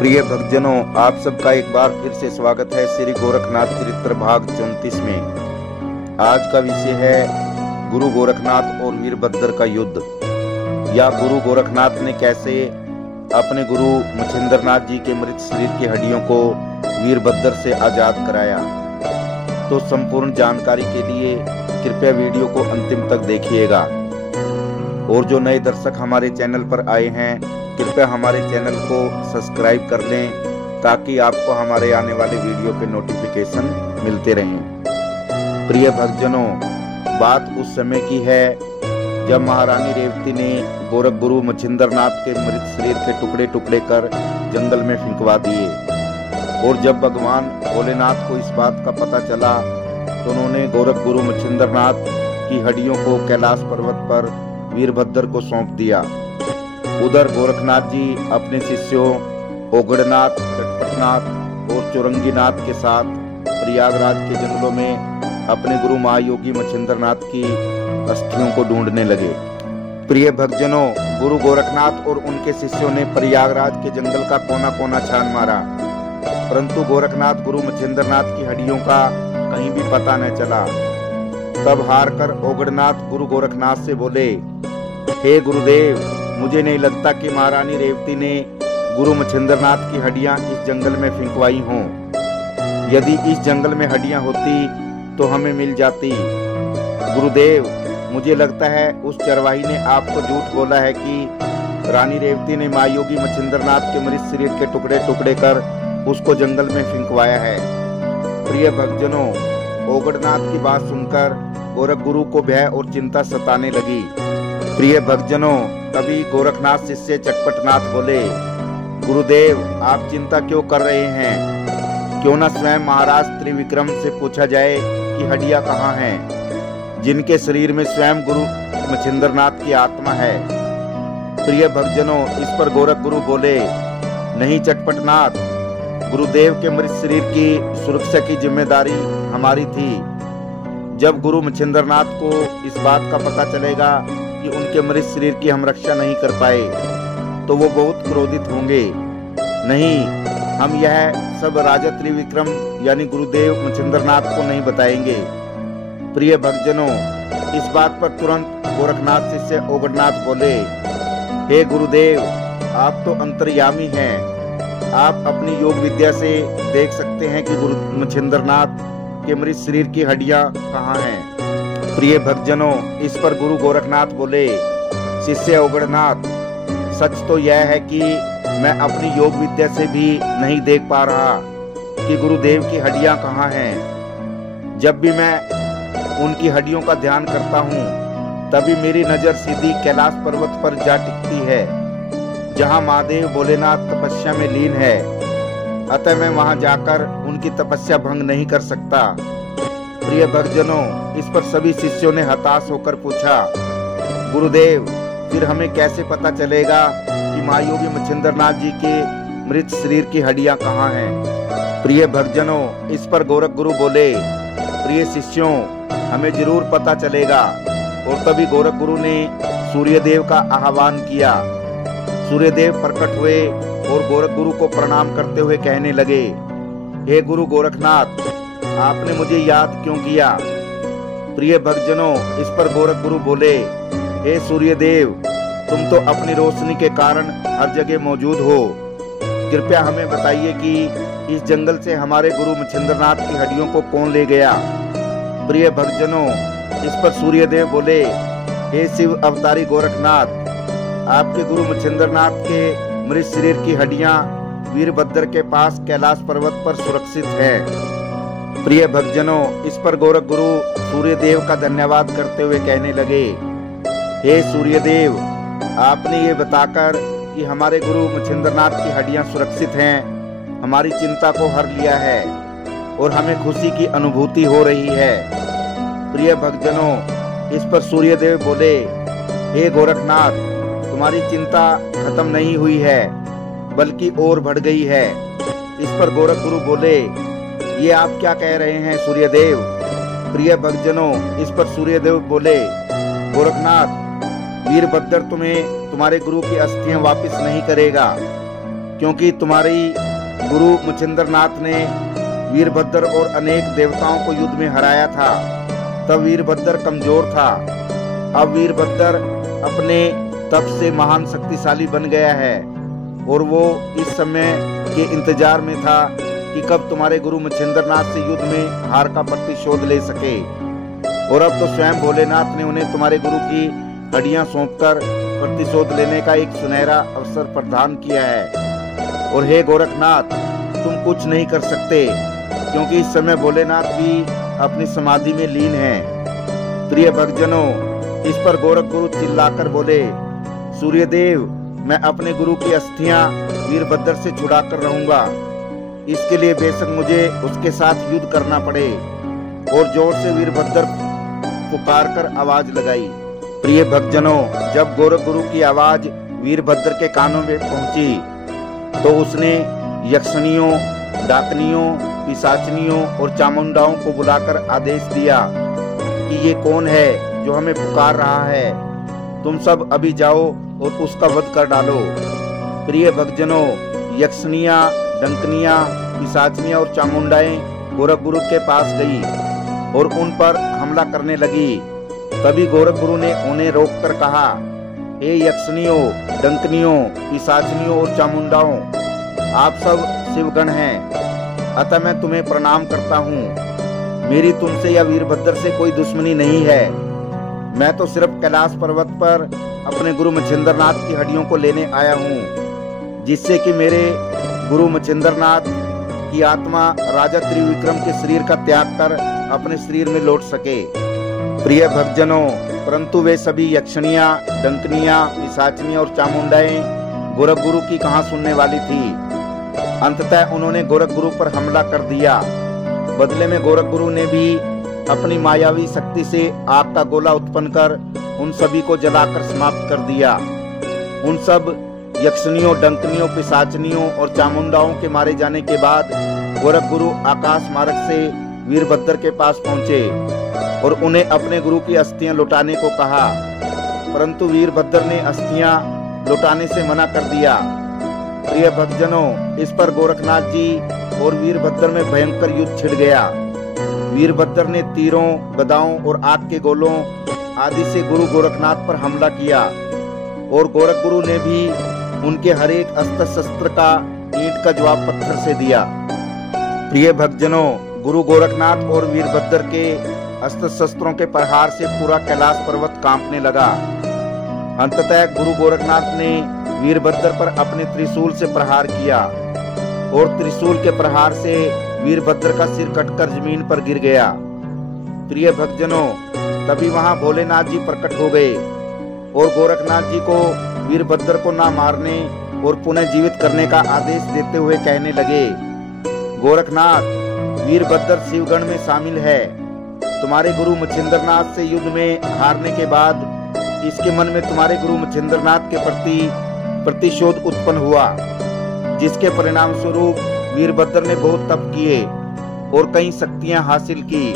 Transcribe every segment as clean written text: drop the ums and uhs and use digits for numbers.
प्रिय भक्तजनों, आप सबका एक बार फिर से स्वागत है श्री गोरखनाथ चरित्र भाग 34 में। आज का विषय है गुरु गोरखनाथ और वीरभद्र का युद्ध, या गुरु गोरखनाथ ने कैसे अपने गुरु मच्छिंद्रनाथ जी के मृत शरीर की हड्डियों को वीरभद्र से आजाद कराया। तो संपूर्ण जानकारी के लिए कृपया वीडियो को अंतिम तक देखिएगा। और जो नए दर्शक हमारे चैनल पर आए हैं, कृपया हमारे चैनल को सब्सक्राइब कर लें ताकि आपको हमारे आने वाले वीडियो के नोटिफिकेशन मिलते रहें। प्रिय भक्तजनों, बात उस समय की है जब महारानी रेवती ने गोरख गुरु मच्छिंद्रनाथ के मृत शरीर के टुकड़े टुकड़े कर जंगल में फेंकवा दिए। और जब भगवान भोलेनाथ को इस बात का पता चला तो उन्होंने गोरख गुरु मच्छिंद्रनाथ की हड्डियों को कैलाश पर्वत पर वीरभद्र को सौंप दिया। उधर गोरखनाथ जी अपने शिष्यों ओगड़नाथ, चटपटनाथ और चौरंगीनाथ के साथ प्रयागराज के जंगलों में अपने गुरु महायोगी मच्छिंद्रनाथ की अस्थियों को ढूंढने लगे। प्रिय भक्तजनों, गुरु गोरखनाथ और उनके शिष्यों ने प्रयागराज के जंगल का कोना कोना छान मारा, परंतु गोरखनाथ गुरु मच्छिंद्रनाथ की हड्डियों का कहीं भी पता न चला। तब हार कर ओगड़नाथ गुरु गोरखनाथ से बोले, हे गुरुदेव, मुझे नहीं लगता कि महारानी रेवती ने गुरु मच्छिंद्रनाथ की हड्डियां इस जंगल में फेंकवाई हों। यदि इस जंगल में हड्डियां होती तो हमें मिल जाती। गुरुदेव, मुझे लगता है उस चरवाही ने आपको झूठ बोला है कि रानी रेवती ने महायोगी मच्छिंद्रनाथ के मृत शरीर के टुकड़े टुकड़े कर उसको जंगल में फेंकवाया है। प्रिय भक्तजनों, ओगड़नाथ की बात सुनकर गोरख गुरु को भय और चिंता सताने लगी। प्रिय भक्तजनों, तभी गोरखनाथ शिष्य चटपटनाथ बोले, गुरुदेव, आप चिंता क्यों कर रहे हैं? क्यों न स्वयं महाराज त्रिविक्रम से पूछा जाए कि हड्डियां कहाँ हैं, जिनके शरीर में स्वयं गुरु मच्छिंद्रनाथ की आत्मा है। प्रिय भक्तजनों, इस पर गोरख गुरु बोले, नहीं चटपटनाथ, गुरुदेव के मृत शरीर की सुरक्षा की जिम्मेदारी हमारी थी। जब गुरु मच्छिंद्रनाथ को इस बात का पता चलेगा कि उनके मृत शरीर की हम रक्षा नहीं कर पाए तो वो बहुत क्रोधित होंगे। नहीं, हम यह सब राजा त्रिविक्रम यानी गुरुदेव मच्छिंद्रनाथ को नहीं बताएंगे। प्रिय भक्तजनों, इस बात पर तुरंत गोरखनाथ शिष्य ओगड़नाथ बोले, हे गुरुदेव, आप तो अंतर्यामी हैं। आप अपनी योग विद्या से देख सकते हैं कि गुरु मच्छिंद्रनाथ के मृत शरीर की हड्डियां कहाँ हैं। प्रिय भक्तजनों, इस पर गुरु गोरखनाथ बोले, शिष्य ओगड़नाथ, सच तो यह है कि मैं अपनी योग विद्या से भी नहीं देख पा रहा कि गुरुदेव की हड्डियां कहाँ हैं। जब भी मैं उनकी हड्डियों का ध्यान करता हूँ तभी मेरी नजर सीधी कैलाश पर्वत पर जा टिकती है, जहाँ महादेव भोलेनाथ तपस्या में लीन है। अतः मैं वहां जाकर उनकी तपस्या भंग नहीं कर सकता। प्रिय भक्तजनों, इस पर सभी शिष्यों ने हताश होकर पूछा, गुरुदेव, फिर हमें कैसे पता चलेगा कि महायोगी मच्छिंद्रनाथ जी के मृत शरीर की हड्डियां कहाँ हैं? प्रिय भक्तजनों, इस पर गोरख गुरु बोले, प्रिय शिष्यों, हमें जरूर पता चलेगा। और तभी गोरख गुरु ने सूर्यदेव का आह्वान किया। सूर्यदेव प्रकट हुए और गोरख गुरु को प्रणाम करते हुए कहने लगे, हे गुरु गोरखनाथ, आपने मुझे याद क्यों किया? प्रिय भक्तजनों, इस पर गोरख गुरु बोले, हे सूर्यदेव, तुम तो अपनी रोशनी के कारण हर जगह मौजूद हो। कृपया हमें बताइए कि इस जंगल से हमारे गुरु मच्छिंद्रनाथ की हड्डियों को कौन ले गया? प्रिय भक्तजनों, इस पर सूर्यदेव बोले, हे शिव अवतारी गोरखनाथ, आपके गुरु मच्छिंद्रनाथ के मृत शरीर की हड्डियां वीरभद्र के पास कैलाश पर्वत पर सुरक्षित है। प्रिय भक्तजनों, इस पर गोरख गुरु सूर्यदेव का धन्यवाद करते हुए कहने लगे, हे सूर्यदेव, आपने ये बताकर कि हमारे गुरु मच्छिंद्रनाथ की हड्डियां सुरक्षित हैं, हमारी चिंता को हर लिया है और हमें खुशी की अनुभूति हो रही है। प्रिय भक्तजनों, इस पर सूर्यदेव बोले, हे गोरखनाथ, तुम्हारी चिंता खत्म नहीं हुई है बल्कि और बढ़ गई है। इस पर गोरख गुरु बोले, ये आप क्या कह रहे हैं सूर्यदेव? प्रिय भक्तजनों, इस पर सूर्यदेव बोले, गोरखनाथ, वीरभद्र तुम्हें तुम्हारे गुरु की अस्थियां वापस नहीं करेगा, क्योंकि तुम्हारी गुरु मच्छिंद्रनाथ ने वीरभद्र और अनेक देवताओं को युद्ध में हराया था। तब वीरभद्र कमजोर था। अब वीरभद्र अपने तप से महान शक्तिशाली बन गया है और वो इस समय के इंतजार में था कि कब तुम्हारे गुरु मच्छिंद्रनाथ से युद्ध में हार का प्रतिशोध ले सके। और अब तो स्वयं भोलेनाथ ने उन्हें तुम्हारे गुरु की हड्डियां सौंपकर प्रतिशोध लेने का एक सुनहरा अवसर प्रदान किया है। और हे गोरखनाथ, तुम कुछ नहीं कर सकते, क्योंकि इस समय भोलेनाथ भी अपनी समाधि में लीन है। प्रिय भक्तजनों, इस पर गोरख गुरु चिल्लाकर बोले, सूर्यदेव, मैं अपने गुरु की अस्थियां वीरभद्र से छुड़ा कर रहूंगा। इसके लिए बेशक मुझे उसके साथ युद्ध करना पड़े। और जोर से वीरभद्र पुकार कर आवाज लगाई। प्रिय भक्तजनों, जब गोरख गुरु की आवाज वीरभद्र के कानों में पहुंची तो उसने यक्षिणियों, डाकनियों, पिशाचनियों और चामुंडाओं को बुलाकर आदेश दिया कि ये कौन है जो हमें पुकार रहा है। तुम सब अभी जाओ और उसका वध कर डालो। प्रिय भक्तजनों, यक्षिणियां, डंकनियां, पिशाचनियां और चामुंडाएं गोरख गुरु के पास गई और उन पर हमला करने लगी। तभी गोरख गुरु ने उन्हें रोककर कहा, हे यक्षिणियों, डंकनियों, पिशाचनियों और चामुंडाओं, आप सब शिवगण हैं, अतः मैं तुम्हें प्रणाम करता हूँ। मेरी तुमसे या वीरभद्र से कोई दुश्मनी नहीं है। मैं तो सिर्फ कैलाश पर्वत पर अपने गुरु मच्छिंद्रनाथ की हड्डियों को लेने आया हूँ, जिससे कि मेरे गुरु मच्छिंद्रनाथ की आत्मा राजा त्रिविक्रम के शरीर का त्याग कर अपने शरीर में लौट सके। प्रिय भक्तजनों, परंतु वे सभी यक्षिणियां, डंकनियां, पिशाचनियां और चामुंडाएं गोरख गुरु की कहाँ सुनने वाली थी। अंततः उन्होंने गोरख गुरु पर हमला कर दिया। बदले में गोरख गुरु ने भी अपनी मायावी शक्ति से आग का गोला उत्पन्न कर उन सभी को जलाकर समाप्त कर दिया। उन सब यक्षिणियों, डंकनियों, पिशाचनियों और चामुंडाओं के मारे जाने के बाद गोरख गुरु आकाश मार्ग से वीरभद्र के पास पहुंचे और उन्हें अपने गुरु की अस्थियां लौटाने को कहा, परंतु वीरभद्र ने अस्थियां लौटाने से मना कर दिया। प्रिय भक्तजनों, इस पर गोरखनाथ जी और वीरभद्र में भयंकर युद्ध छिड़ गया। वीरभद्र ने तीरों, गदाओं और आग के गोलों आदि से गुरु गोरखनाथ पर हमला किया और गोरख गुरु ने भी उनके हर एक अस्त्र शस्त्र का ईंट का जवाब पत्थर से दिया। प्रिय भक्तजनों, गुरु गोरखनाथ और वीरभद्र के अस्त्र शस्त्रों के प्रहार से पूरा कैलाश पर्वत कांपने लगा। अंततः गुरु गोरखनाथ ने वीरभद्र पर अपने त्रिशूल से प्रहार किया और त्रिशूल के प्रहार से वीरभद्र का सिर कटकर जमीन पर गिर गया। प्रिय भक्तजनों, तभी वहां भोलेनाथ जी प्रकट हो गए और गोरखनाथ जी को वीरभद्र को ना मारने और पुनः जीवित करने का आदेश देते हुए कहने लगे, गोरखनाथ, वीरभद्र शिवगण में शामिल है। तुम्हारे गुरु मच्छिंद्रनाथ से युद्ध में हारने के बाद इसके मन में तुम्हारे गुरु मच्छिंद्रनाथ के प्रति प्रतिशोध उत्पन्न हुआ, जिसके परिणाम स्वरूप वीरभद्र ने बहुत तप किए और कई शक्तियां हासिल की,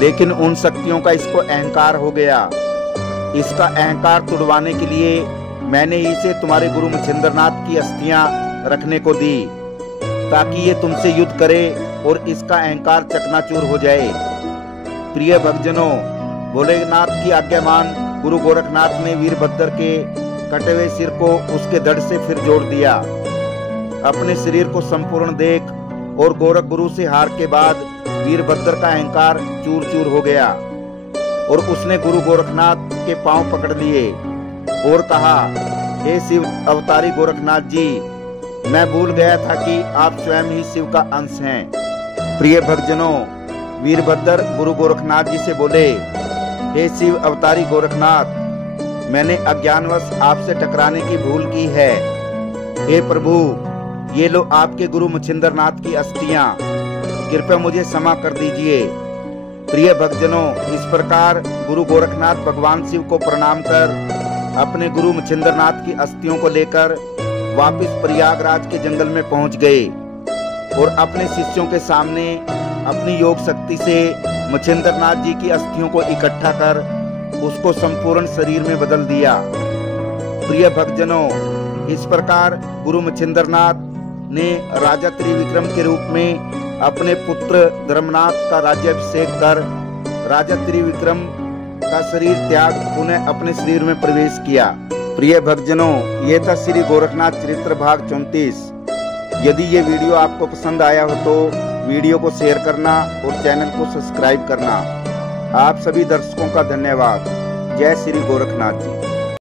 लेकिन उन शक्तियों का इसको अहंकार हो गया। इसका अहंकार तुड़वाने के लिए मैंने इसे तुम्हारे गुरु मच्छिंद्रनाथ की अस्थियां रखने को दी, ताकि ये तुमसे युद्ध करे और इसका अहंकार चकनाचूर हो जाए। प्रिय भक्तजनों, भोलेनाथ की आज्ञा मान गुरु गोरखनाथ ने वीरभद्र के कटे हुए सिर को उसके धड़ से फिर जोड़ दिया। अपने शरीर को संपूर्ण देख और गोरख गुरु से हार के बाद वीरभद्र का अहंकार चूर चूर हो गया और उसने गुरु गोरखनाथ के पांव पकड़ लिए और कहा, हे शिव अवतारी गोरखनाथ जी, मैं भूल गया था कि आप स्वयं ही शिव का अंश हैं। प्रिय भक्तजनों, वीरभद्र गुरु गोरखनाथ जी से बोले, हे शिव अवतारी गोरखनाथ, मैंने अज्ञानवश आपसे टकराने की भूल की है। हे प्रभु, ये लो आपके गुरु मच्छिंद्रनाथ की अस्थियां, कृपया मुझे क्षमा कर दीजिए। प्रिय भक्तजनों, इस प्रकार गुरु गोरखनाथ भगवान शिव को प्रणाम कर अपने गुरु मच्छिंद्रनाथ की अस्थियों को लेकर वापस प्रयागराज के जंगल में पहुंच गए और अपने शिष्यों के सामने अपनी योग शक्ति से मच्छिंद्रनाथ जी की अस्थियों को इकट्ठा कर उसको संपूर्ण शरीर में बदल दिया। प्रिय भक्तजनों, इस प्रकार गुरु मच्छिंद्रनाथ ने राजा त्रिविक्रम के रूप में अपने पुत्र धर्मनाथ का राज्याभिषेक कर राजा त्रिविक्रम का शरीर त्याग पुनः अपने शरीर में प्रवेश किया। प्रिय भक्तजनों, ये था श्री गोरखनाथ चरित्र भाग 34। यदि ये वीडियो आपको पसंद आया हो तो वीडियो को शेयर करना और चैनल को सब्सक्राइब करना। आप सभी दर्शकों का धन्यवाद। जय श्री गोरखनाथ जी।